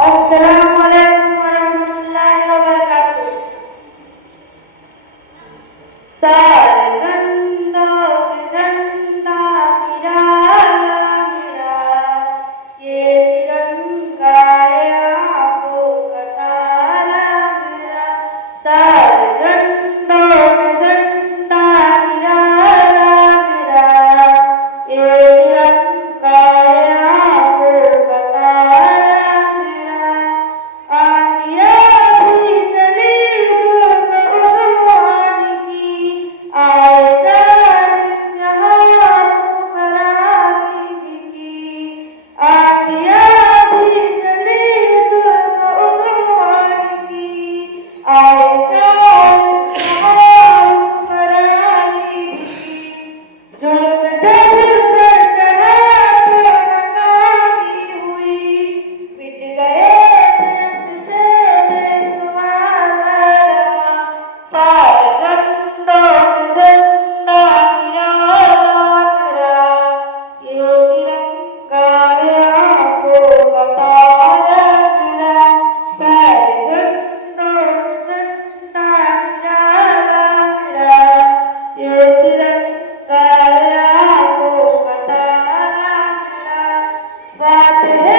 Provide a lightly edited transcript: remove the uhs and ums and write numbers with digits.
Assalamualaikum warahmatullahi wabarakatuh. Sarganda Ganda Miraya Mira Ye Tiranga hai aapko katara mera Sarganda Ganda Miraya Mira Ye Tiranga hai aapko katara mera Aadiya bhi chali Gurbaani ki आयता जहाँ करानी की आदिया भी चली उधरवानी की आयता जहाँ करानी की जुल्म जब सर चढ़ा तो नाकामी हुई मिट गए उससे बेसुमार सारगंडो गंगा निराला ये तिरंगा आंखों का तारा मेरा सारगंडो गंगा निराला मेरा ये तिरंगा आंखों का तारा मेरा बात है